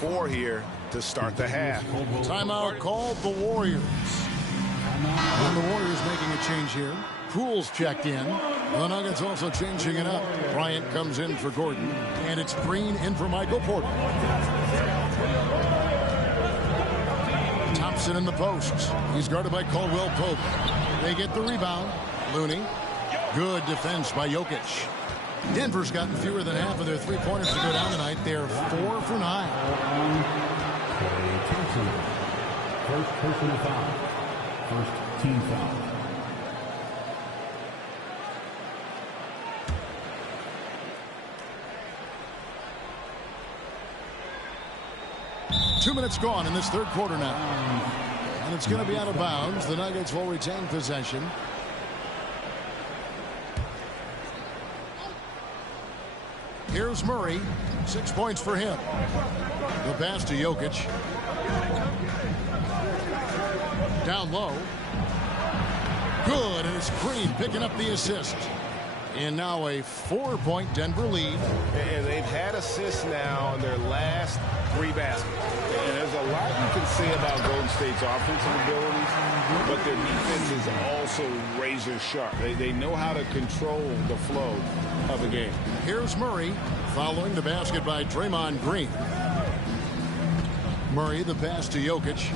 4 here to start the half. Timeout called the Warriors. And the Warriors making a change here. Poole's checked in. The Nuggets also changing it up. Bryant comes in for Gordon. And it's Green in for Michael Porter. Thompson in the posts. He's guarded by Caldwell Pope. They get the rebound. Looney. Good defense by Jokic. Denver's gotten fewer than half of their three-pointers to go down tonight. They're 4 for 9. First personal foul. First team foul. Two minutes gone in this third quarter now. And it's going to be out of bounds. The Nuggets will retain possession. Here's Murray. 6 points for him. The pass to Jokic. Down low. Good, and it's Green picking up the assist. And now a 4-point Denver lead. And they've had assists now in their last 3 baskets. And there's a lot you can say about Golden State's offensive abilities, but their defense is also razor sharp. They know how to control the flow of the game. Here's Murray following the basket by Draymond Green. Murray, the pass to Jokic.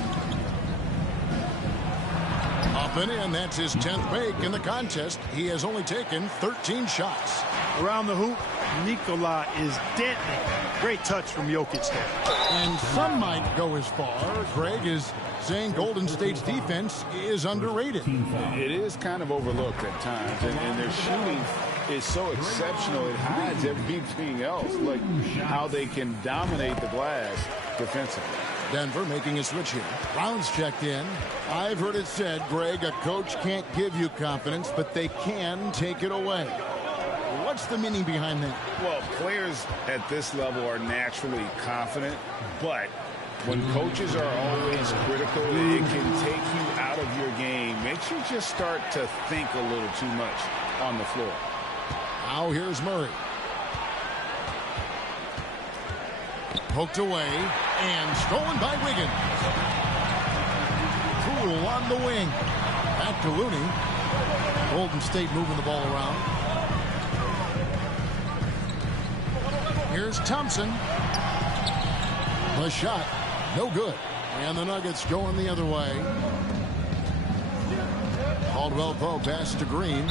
Up and in. That's his 10th make in the contest. He has only taken 13 shots. Around the hoop, Nikola is deadly. Great touch from Jokic there. And some might go as far, Greg, is saying Golden State's defense is underrated. It is kind of overlooked at times, and their shooting is so exceptional it hides everything else, like how they can dominate the glass defensively. Denver making a switch here. Brown's checked in. I've heard it said, Greg, a coach can't give you confidence, but they can take it away. What's the meaning behind that? Well, players at this level are naturally confident, but when coaches are always critical, it can take you out of your game. Makes you just start to think a little too much on the floor. Now here's Murray. Poked away and stolen by Wiggins. Poole on the wing. Back to Looney. Golden State moving the ball around. Here's Thompson. The shot, no good. And the Nuggets going the other way. Caldwell Pope pass to Green.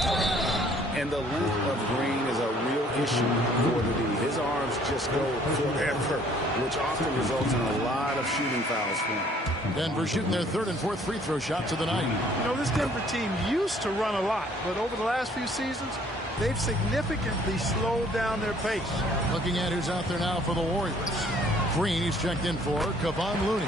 And the length of Green is a real issue for the D. His arms just go forever, which often results in a lot of shooting fouls for him. Denver shooting their 3rd and 4th free throw shots of the night. You know, this Denver team used to run a lot, but over the last few seasons, they've significantly slowed down their pace. Looking at who's out there now for the Warriors. Green, he's checked in for Kevon Looney.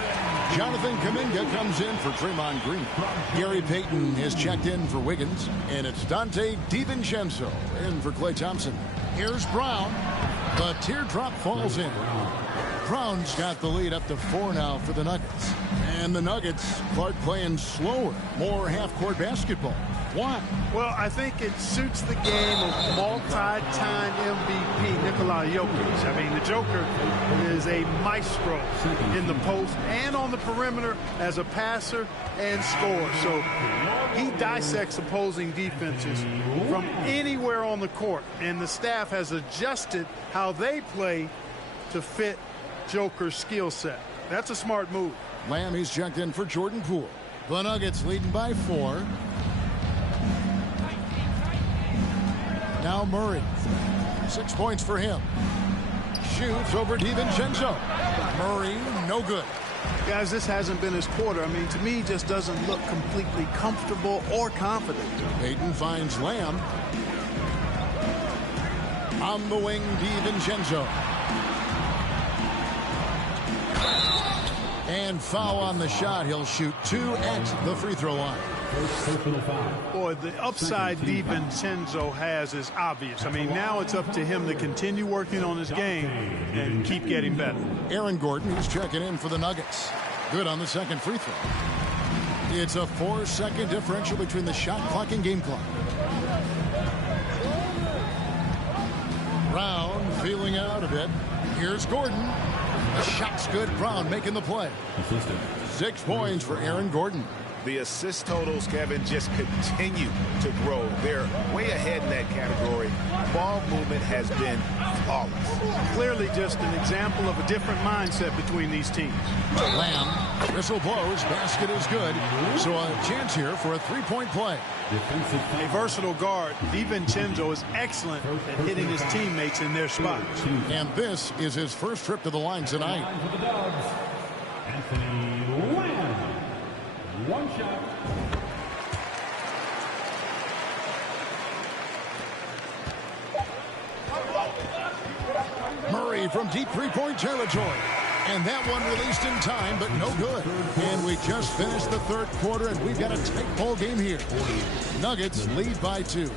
Jonathan Kuminga comes in for Draymond Green. Gary Payton is checked in for Wiggins. And it's Dante DiVincenzo in for Klay Thompson. Here's Brown. The teardrop falls in. Brown's got the lead up to 4 now for the Nuggets. And the Nuggets, Clark playing slower, more half-court basketball. Why? Well, I think it suits the game of multi-time MVP Nikola Jokic. I mean, the Joker is a maestro in the post and on the perimeter as a passer and scorer. So he dissects opposing defenses from anywhere on the court. And the staff has adjusted how they play to fit Joker's skill set. That's a smart move. Lamb, he's checked in for Jordan Poole. The Nuggets leading by 4. Now Murray. 6 points for him. Shoots over DiVincenzo. Murray, no good. Guys, this hasn't been his quarter. I mean, to me, he just doesn't look completely comfortable or confident. Payton finds Lamb. On the wing, DiVincenzo. And foul on the shot. He'll shoot 2 at the free throw line. Boy, the upside DiVincenzo has is obvious. I mean, now it's up to him to continue working on his game and keep getting better. Aaron Gordon, he's checking in for the Nuggets. Good on the second free throw. It's a 4-second differential between the shot clock and game clock. Brown feeling out a bit. Here's Gordon. The shot's good. Brown making the play. 6 points for Aaron Gordon. The assist totals, Kevin, just continue to grow. They're way ahead in that category. Ball movement has been flawless. Clearly just an example of a different mindset between these teams. Lamb, whistle blows, basket is good. So a chance here for a 3-point play. A versatile guard, DiVincenzo is excellent at hitting his teammates in their spots. And this is his first trip to the line tonight. Anthony Lamb. 1 shot. Murray from deep 3-point territory. And that one released in time, but no good. And we just finished the 3rd quarter, and we've got a tight ball game here. Nuggets lead by 2.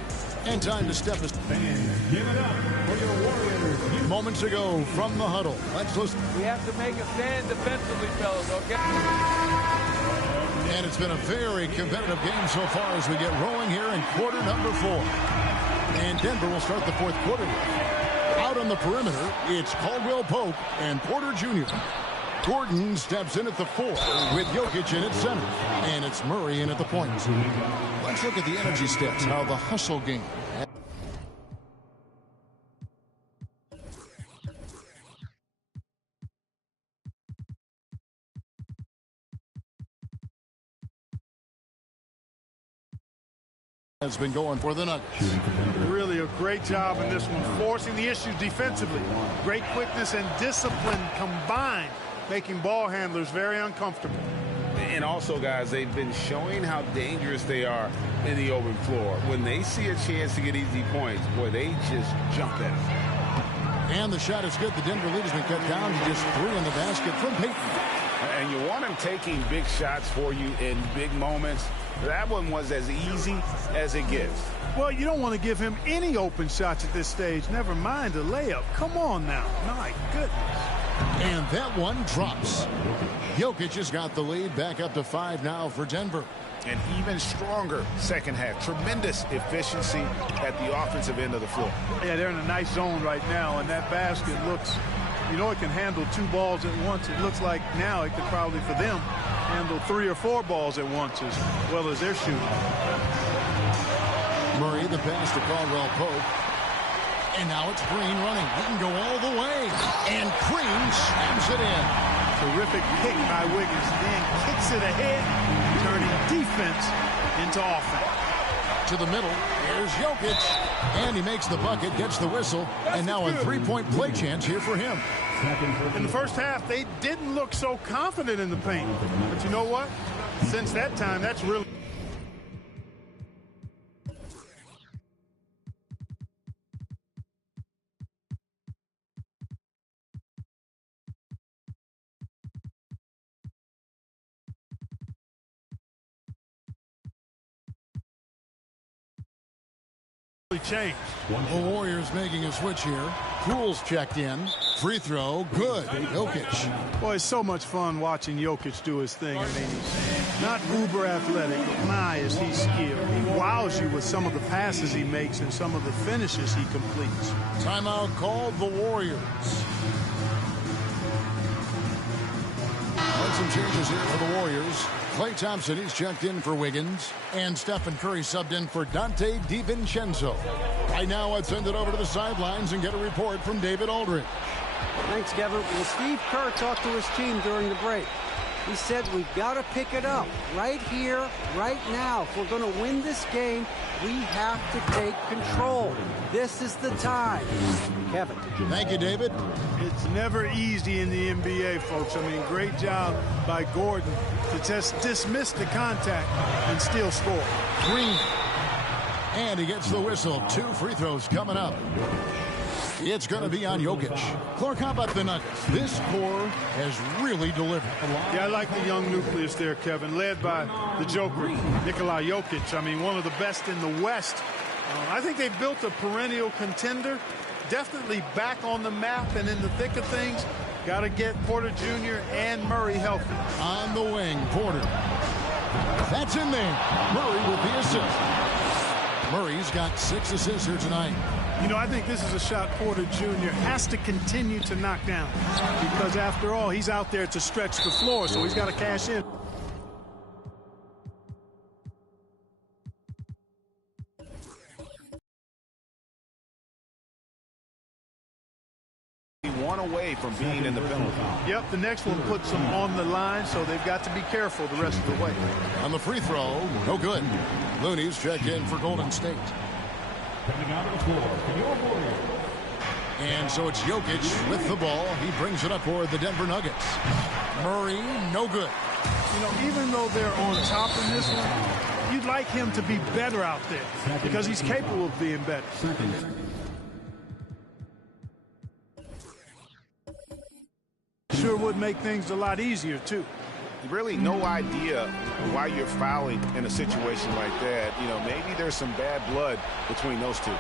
And time to step us. Give it up for your Warriors. Moments ago from the huddle. Let's listen. We have to make a stand defensively, fellas, okay? And it's been a very competitive game so far as we get rolling here in quarter number 4. And Denver will start the 4th quarter. Out on the perimeter, it's Caldwell Pope and Porter Jr. Gordon steps in at the 4 with Jokic in at center. And it's Murray in at the point. Let's look at the energy stats, how the hustle game has been going for the Nuggets. Really a great job in this one, forcing the issues defensively. Great quickness and discipline combined, making ball handlers very uncomfortable. And also, guys, they've been showing how dangerous they are in the open floor. When they see a chance to get easy points, boy, they just jump at it. And the shot is good. The Denver lead has been cut down to just 3 in the basket from Payton. And you want him taking big shots for you in big moments. That one was as easy as it gets. Well, you don't want to give him any open shots at this stage. Never mind a layup. Come on now. My goodness. And that one drops. Jokic has got the lead back up to 5 now for Denver. An even stronger second half. Tremendous efficiency at the offensive end of the floor. Yeah, they're in a nice zone right now, and that basket looks, you know, it can handle 2 balls at once. It looks like now it could probably, for them, handle 3 or 4 balls at once as well as they're shooting. Murray, the pass to Caldwell Pope. And now it's Green running. He can go all the way. And Green slams it in. Terrific pick by Wiggins. Then kicks it ahead, turning defense into offense. To the middle. Here's Jokic. And he makes the bucket, gets the whistle. And now a 3-point play chance here for him. In the first half, they didn't look so confident in the paint. But you know what? Since that time, that's really... changed. The Warriors making a switch here. Poole's checked in. Free throw, good. Jokic. Boy, it's so much fun watching Jokic do his thing. I mean, he's not uber athletic, but my, is he skilled. He wows you with some of the passes he makes and some of the finishes he completes. Timeout called the Warriors. And some changes here for the Warriors. Klay Thompson, he's checked in for Wiggins. And Stephen Curry subbed in for Dante DiVincenzo. Right now, let's send it over to the sidelines and get a report from David Aldridge. Thanks, Kevin. Well, Steve Kerr talked to his team during the break. He said we've got to pick it up right here, right now. If we're going to win this game, we have to take control. This is the time. Kevin. Thank you, David. It's never easy in the NBA, folks. I mean, great job by Gordon to just dismiss the contact and still score. Green. And he gets the whistle. 2 free throws coming up. It's going to be on Jokic. Clark, how about the Nuggets? This core has really delivered. Yeah, I like the young nucleus there, Kevin, led by the Joker, Nikola Jokic. I mean, one of the best in the West. I think they've built a perennial contender, definitely back on the map and in the thick of things. Got to get Porter Jr. and Murray healthy. On the wing, Porter. That's in there. Murray with the assist. Murray's got 6 assists here tonight. You know, I think this is a shot Porter Jr. has to continue to knock down because, after all, he's out there to stretch the floor, so he's got to cash in. One away from being in the penalty. Yep, the next one puts them on the line, so they've got to be careful the rest of the way. On the free throw, no good. Looney's checked in for Golden State. Coming out of the floor for your Warriors. And so it's Jokic with the ball. He brings it up for the Denver Nuggets. Murray, no good. You know, even though they're on top in this one, you'd like him to be better out there because he's capable of being better. Sure would make things a lot easier, too. Really no idea why you're fouling in a situation like that. You know, maybe there's some bad blood between those two.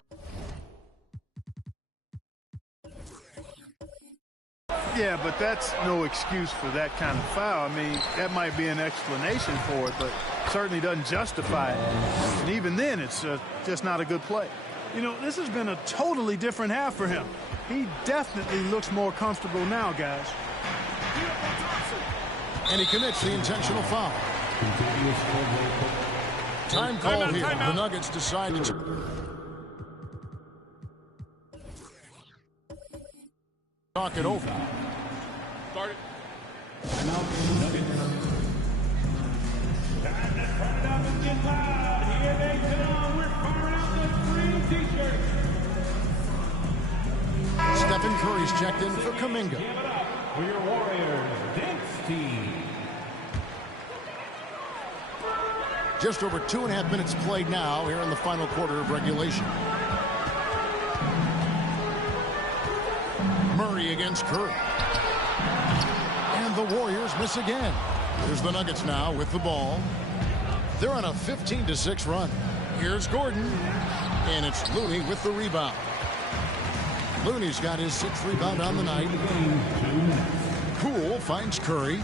Yeah, but that's no excuse for that kind of foul. I mean, that might be an explanation for it, but certainly doesn't justify it. And even then, it's just not a good play. You know, this has been a totally different half for him. He definitely looks more comfortable now, guys. And he commits the intentional foul. Time call here. The Nuggets decide to talk it over. Start it. Here they come. We're firing out the green t-shirts. Stephen Curry's checked in for Kuminga. Give it up for your Warriors dance team. Just over 2.5 minutes played now here in the final quarter of regulation. Murray against Curry. And the Warriors miss again. Here's the Nuggets now with the ball. They're on a 15-6 run. Here's Gordon. And it's Looney with the rebound. Looney's got his 6th rebound on the night. Poole finds Curry.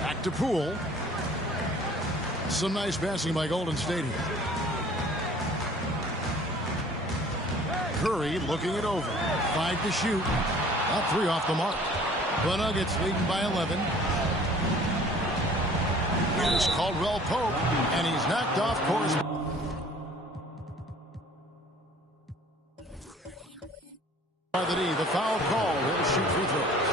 Back to Poole. Some nice passing by Golden State here. Curry looking it over. 5 to shoot. Not 3 off the mark. The Nuggets leading by 11. Here's Caldwell Pope, and he's knocked off course. By the D, the foul call. He'll shoot free throws.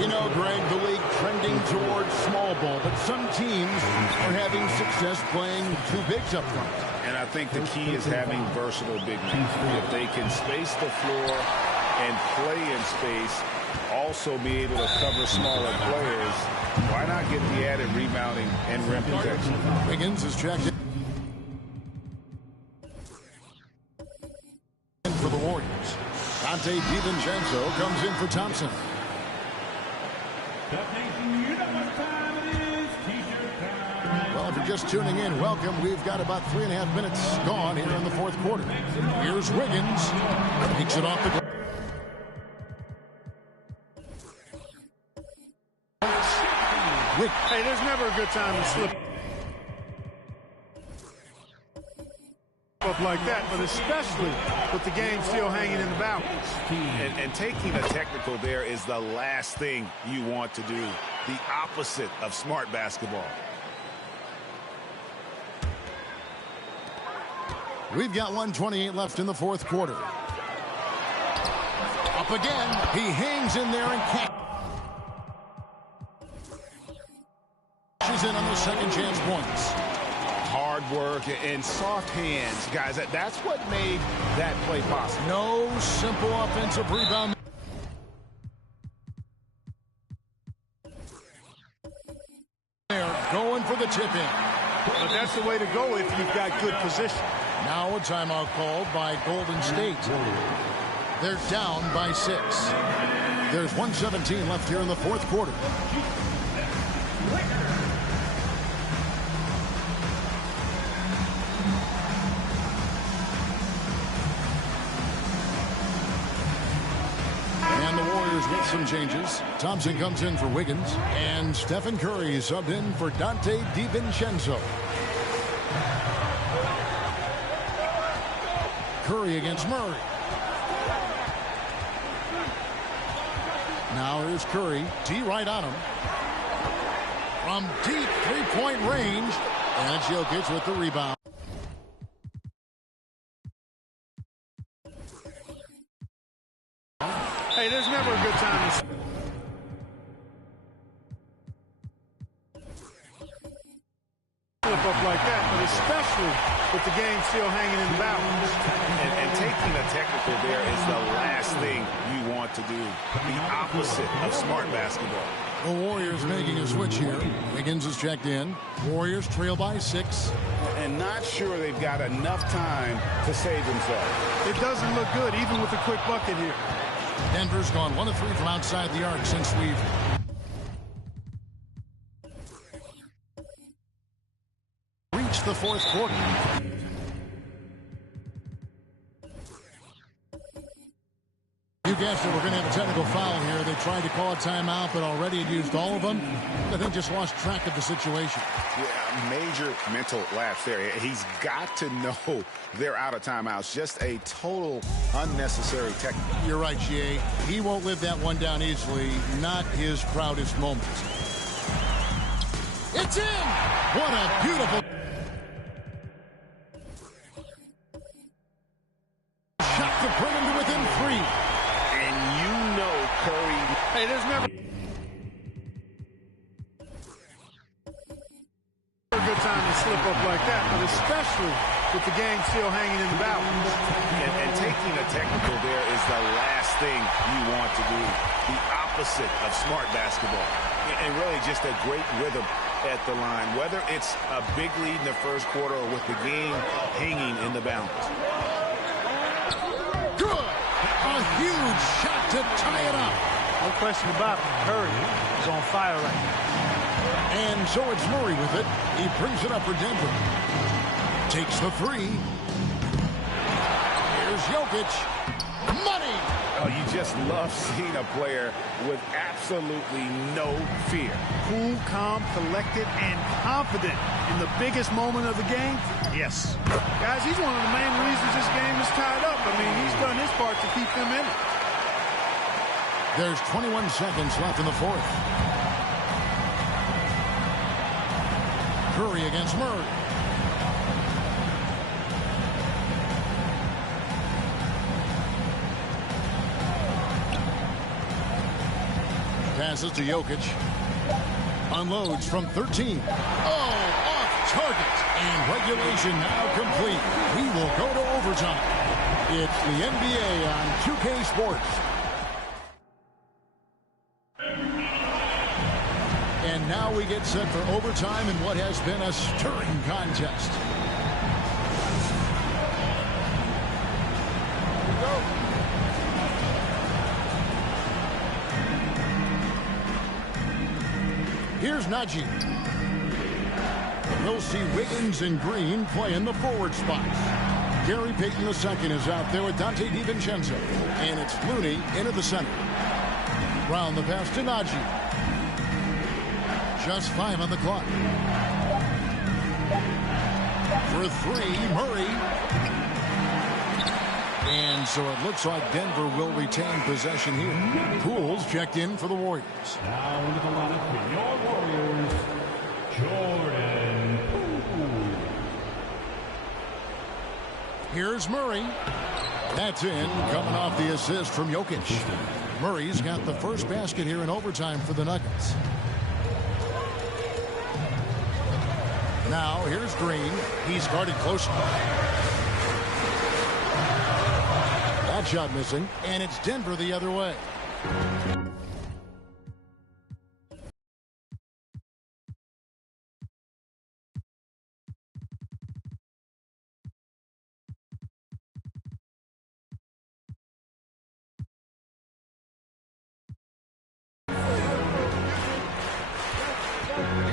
You know, Greg, the league trending towards small ball, but some teams are having success playing 2 bigs up front. And I think the key is having versatile big men. If they can space the floor and play in space, also be able to cover smaller players, why not get the added rebounding and rim protection? Wiggins is checked in for the Warriors. Dante DiVincenzo comes in for Thompson. Well, if you're just tuning in, welcome. We've got about 3.5 minutes gone here in the 4th quarter. Here's Wiggins. Takes it off the glass. Hey, there's never a good time to slip up like that, but especially with the game still hanging in the balance. And taking a technical there is the last thing you want to do. The opposite of smart basketball. We've got 1:28 left in the 4th quarter. Up again. He hangs in there and catches in on those second chance points. Hard work and soft hands, guys. That's what made that play possible. No simple offensive rebound. They're going for the tip-in. But that's the way to go if you've got good position. Now a timeout called by Golden State. They're down by 6. There's 1:17 left here in the 4th quarter. And the Warriors with some changes. Thompson comes in for Wiggins. And Stephen Curry subbed in for Dante DiVincenzo. Curry against Murray. Now here's Curry. D right on him. From deep three-point range. And it's Jokic with the rebound. Hey, there's never a good time to slip up like that, but especially with the game still hanging in balance. And taking a technical there is the last thing you want to do. The opposite of smart basketball. The Warriors making a switch here. Wiggins is checked in. Warriors trail by 6. And not sure they've got enough time to save themselves. It doesn't look good, even with the quick bucket here. Denver's gone 1 of 3 from outside the arc since we've reached the fourth quarter. You guessed it, we're going to have a technical foul here. They tried to call a timeout, but already had used all of them. I think just lost track of the situation. Yeah, major mental lapse there. He's got to know they're out of timeouts. Just a total unnecessary technical. You're right, Shea. He won't live that one down easily. Not his proudest moment. It's in! What a beautiful shot to bring him to within 3. And you know Curry. Hey, there's never a good time to slip up like that, but especially with the game still hanging in balance. And taking a technical there is the last thing you want to do. The opposite of smart basketball. And really just a great rhythm at the line, whether it's a big lead in the first quarter or with the game hanging in the balance. Good! A huge shot to tie it up. No question about it. Curry is on fire right now. And so it's Murray with it. He brings it up for Denver. Takes the 3. Here's Jokic. Money! Oh, you just love seeing a player with absolutely no fear. Cool, calm, collected, and confident in the biggest moment of the game. Yes. Guys, he's one of the main reasons this game is tied up. I mean, he's done his part to keep them in it. There's 21 seconds left in the fourth. Curry against Murray. Passes to Jokic. Unloads from 13. Oh, off target. And regulation now complete. We will go to overtime. It's the NBA on 2K Sports. And now we get set for overtime in what has been a stirring contest. Here's Najee. We'll see Wiggins and Green play in the forward spots. Gary Payton II is out there with Dante DiVincenzo. And it's Looney into the center. Round the pass to Najee. Just 5 on the clock. For 3, Murray. And so it looks like Denver will retain possession here. Poole's checked in for the Warriors. Now into the lineup for your Warriors, Jordan Poole. Here's Murray. That's in, coming off the assist from Jokic. Murray's got the first basket here in overtime for the Nuggets. Now, here's Green. He's guarded closely. That shot missing, and it's Denver the other way.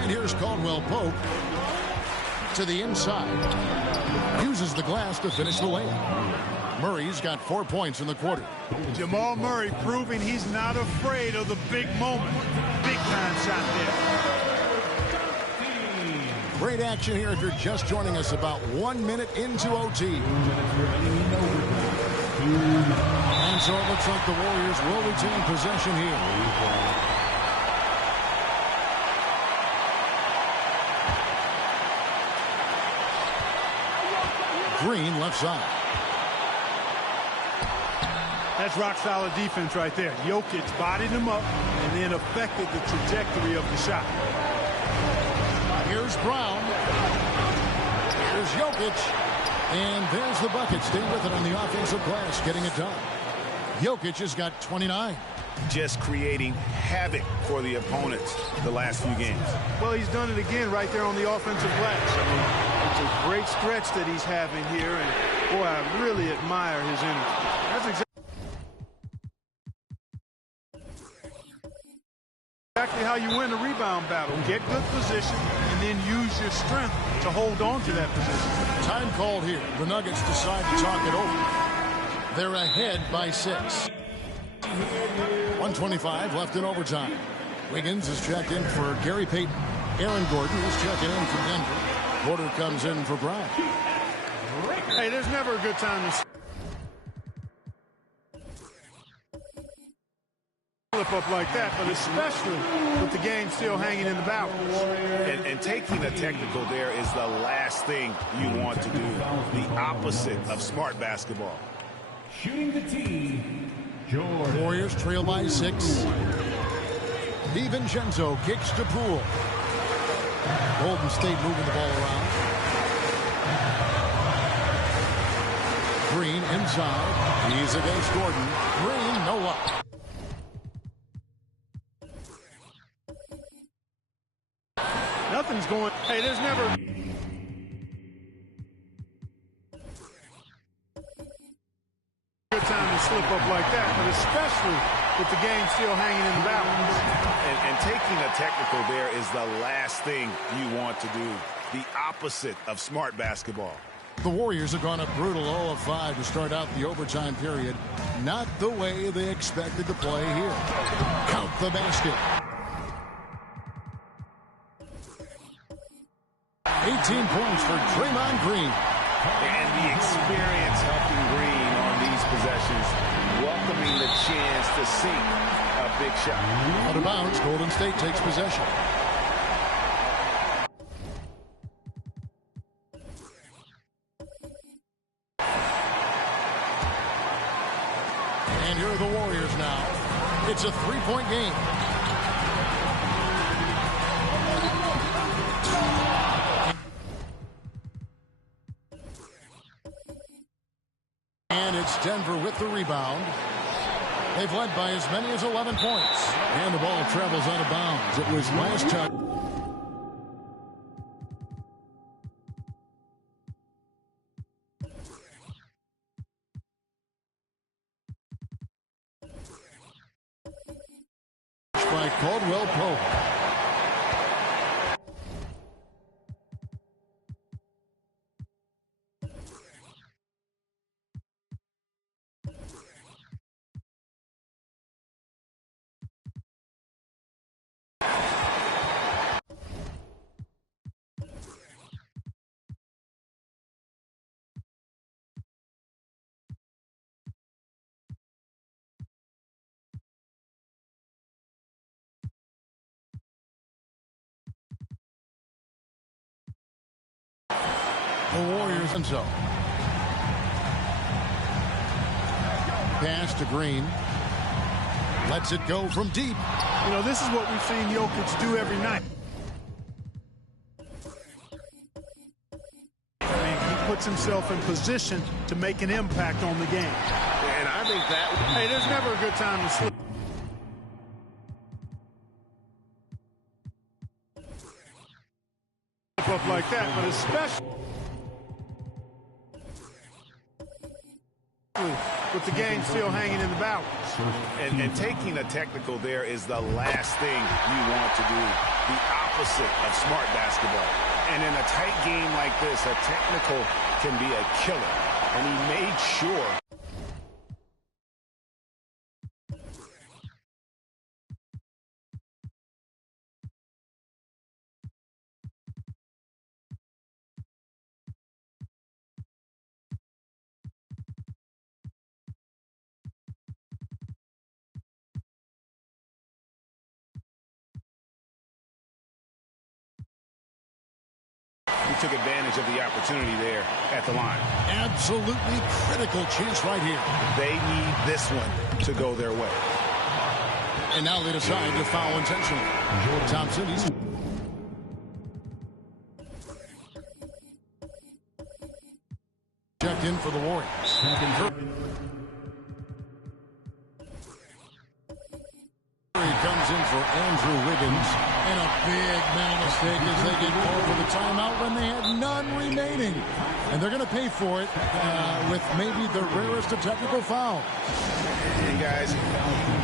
And here's Caldwell Pope to the inside. Uses the glass to finish the layup. Murray's got 4 points in the quarter. Jamal Murray proving he's not afraid of the big moment. Big time shot there. Great action here if you're just joining us about 1 minute into OT. And And so it looks like the Warriors will retain possession here. Green left side. That's rock-solid defense right there. Jokic bodied him up and then affected the trajectory of the shot. Here's Brown. Here's Jokic. And there's the bucket. Stay with it on the offensive glass, getting it done. Jokic has got 29. Just creating havoc for the opponents the last few games. Well, he's done it again right there on the offensive glass. I mean, it's a great stretch that he's having here, and boy, I really admire his energy. That's exactly how you win a rebound battle. Get good position and then use your strength to hold on to that position. Time called here. The Nuggets decide to talk it over. They're ahead by 6. 1:25 left in overtime. Wiggins is checked in for Gary Payton. Aaron Gordon is checking in for Denver. Porter comes in for Brown. Hey, there's never a good time to slip up like that, but especially with the game still hanging in the balance. And taking a technical there is the last thing you want to do. The opposite of smart basketball. Shooting the team, Jordan. Warriors trail by 6. DiVincenzo kicks to Poole. Golden State moving the ball around. Green inside. He's against Gordon. Green, no luck. Nothing's going. Hey, there's never good time to slip up like that, but especially with the game still hanging in the balance. And taking a technical there is the last thing you want to do. The opposite of smart basketball. The Warriors have gone a brutal 0 of 5 to start out the overtime period. Not the way they expected to play here. Count the basket. 18 points for Draymond Green. And the experience helping Green on these possessions, welcoming the chance to sink a big shot. Out of bounds, Golden State takes possession. And here are the Warriors now. It's a 3-point game. And it's Denver with the rebound. They've led by as many as 11 points. And the ball travels out of bounds. It was last touch. By Caldwell Pope. The Warriors and so. Pass to Green. Lets it go from deep. You know, this is what we've seen Jokic do every night. I mean, he puts himself in position to make an impact on the game. And I think that... Hey, there's never a good time to slip. Up like that, but especially with the game still hanging in the balance. And taking a technical there is the last thing you want to do. The opposite of smart basketball. And in a tight game like this, a technical can be a killer. And he made sure took advantage of the opportunity there at the line. Absolutely critical chance right here. They need this one to go their way. And now they decide to foul intentionally. Thompson, he's... checked in for the Warriors. Comes in for Andrew Wiggins, and a big mental mistake as they get called for the timeout when they had none remaining. And they're going to pay for it with maybe the rarest of technical fouls. And guys, you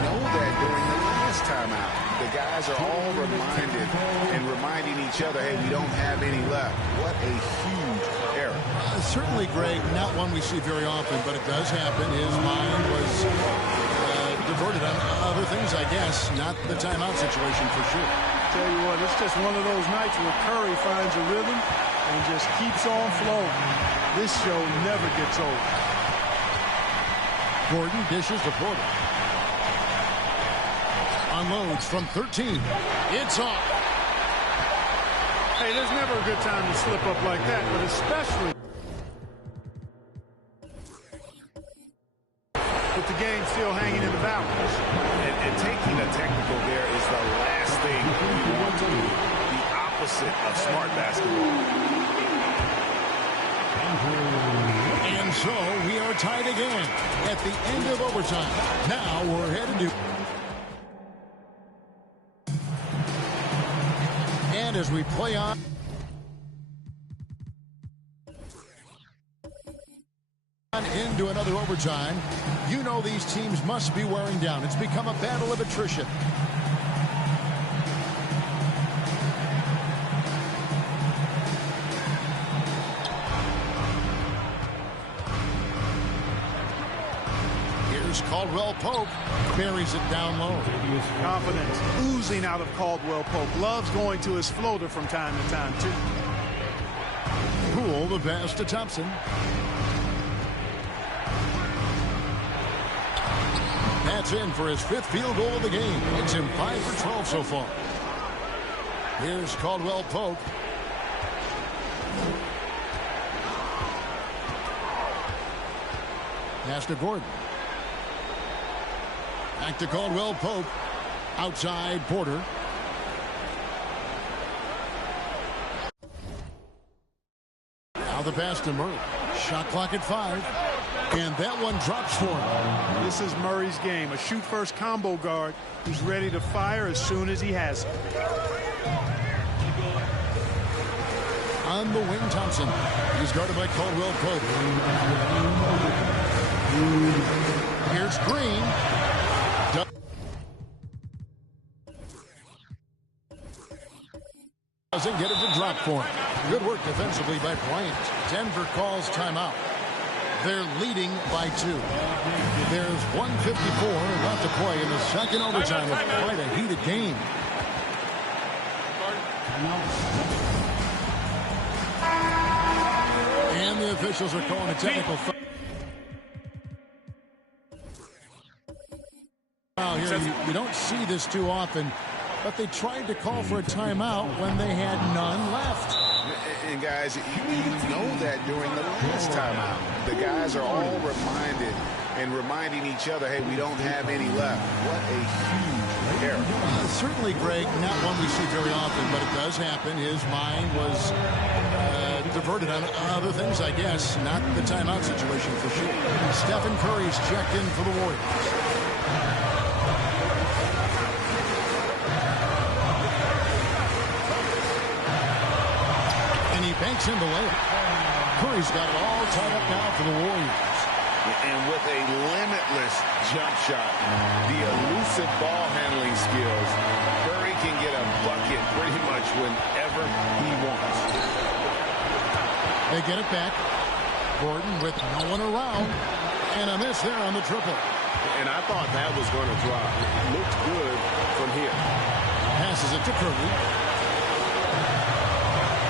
know that during the last timeout, the guys are all reminded and reminding each other, hey, we don't have any left. What a huge error. Certainly, Greg, not one we see very often, but it does happen. His mind was diverted on other things, I guess, not the timeout situation for sure. Tell you what, it's just one of those nights where Curry finds a rhythm and just keeps on flowing. This show never gets old. Gordon dishes to Porter. Unloads from 13. It's off. Hey, there's never a good time to slip up like that, but especially with the game still hanging in the balance. And taking a technical there is the last thing you want to do. The opposite of smart basketball. And so we are tied again at the end of overtime. Now we're headed to... And as we play on... into another overtime, you know these teams must be wearing down. It's become a battle of attrition. Here's Caldwell Pope. Buries it down low. Confidence oozing out of Caldwell Pope. Loves going to his floater from time to time, too. Poole the pass to Thompson. That's in for his 5th field goal of the game. It's him 5 for 12 so far. Here's Caldwell Pope. Pass to Gordon. Back to Caldwell Pope. Outside Porter. Now the pass to Murray. Shot clock at 5. And that one drops for him. This is Murray's game. A shoot-first combo guard who's ready to fire as soon as he has it. On the wing, Thompson. He's guarded by Caldwell Pope. Here's Green. Doesn't get it to drop for him. Good work defensively by Bryant. Denver calls timeout. They're leading by 2. There's 1:54 left to play in the second overtime of quite a heated game. And the officials are calling a technical foul here. You don't see this too often, but they tried to call for a timeout when they had none left. And guys, you know that during the last timeout, the guys are all reminded and reminding each other, hey, we don't have any left. What a huge error. Certainly, Greg, not one we see very often, but it does happen. His mind was diverted on other things, I guess, not the timeout situation for sure. Stephen Curry's checked in for the Warriors. Banks in the layup. Curry's got it all tied up now for the Warriors. And with a limitless jump shot, the elusive ball handling skills, Curry can get a bucket pretty much whenever he wants. They get it back. Gordon with no one around. And a miss there on the triple. And I thought that was going to drop. It looked good from here. Passes it to Curry.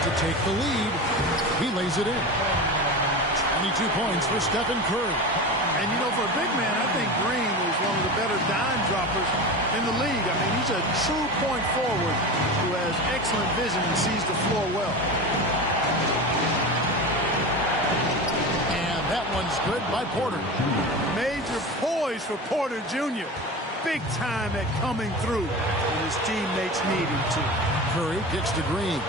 To take the lead. He lays it in. 22 points for Stephen Curry. And, you know, for a big man, I think Green is one of the better dime droppers in the league. I mean, he's a true point forward who has excellent vision and sees the floor well. one's good by Porter. Major poise for Porter Jr. Big time at coming through when his teammates need him to. Curry kicks to Green.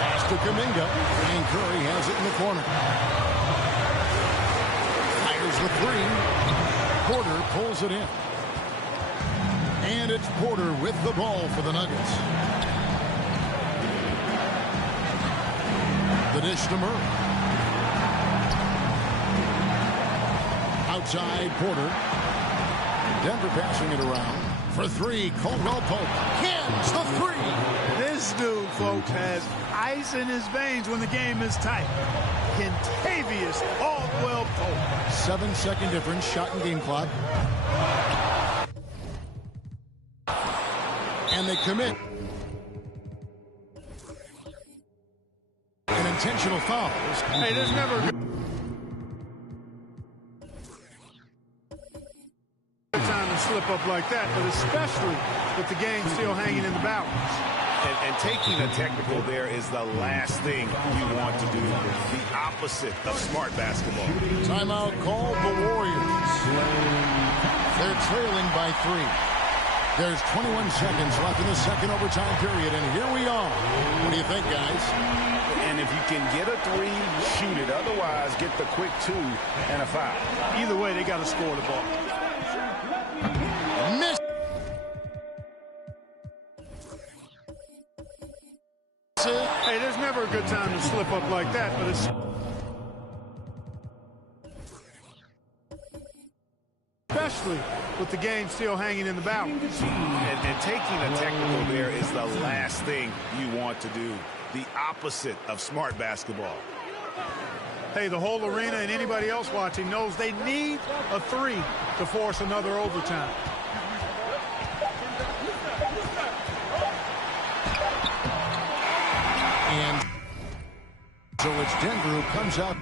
Pass to Kuminga. And Curry has it in the corner. Fires the three. Porter pulls it in. And it's Porter with the ball for the Nuggets. The dish to Murray. Outside Porter. Denver passing it around. For three, Caldwell Pope. Cans the three. This dude, folks, has ice in his veins when the game is tight. Kentavious Caldwell Pope. 7-second difference, shot and game clock. And they commit. An intentional foul. Hey, there's never a good time to slip up like that, but especially with the game still hanging in the balance. And taking a technical there is the last thing you want to do. The opposite of smart basketball. Timeout called the Warriors. They're trailing by 3. There's 21 seconds left in the second overtime period, and here we are. What do you think, guys? And if you can get a 3, shoot it. Otherwise, get the quick 2 and a foul. Either way, they got to score the ball. Miss. Hey, there's never a good time to slip up like that, but it's especially with the game still hanging in the balance. And taking a technical there is the last thing you want to do. The opposite of smart basketball. Hey, the whole arena and anybody else watching knows they need a 3 to force another overtime. And so it's Denver who comes out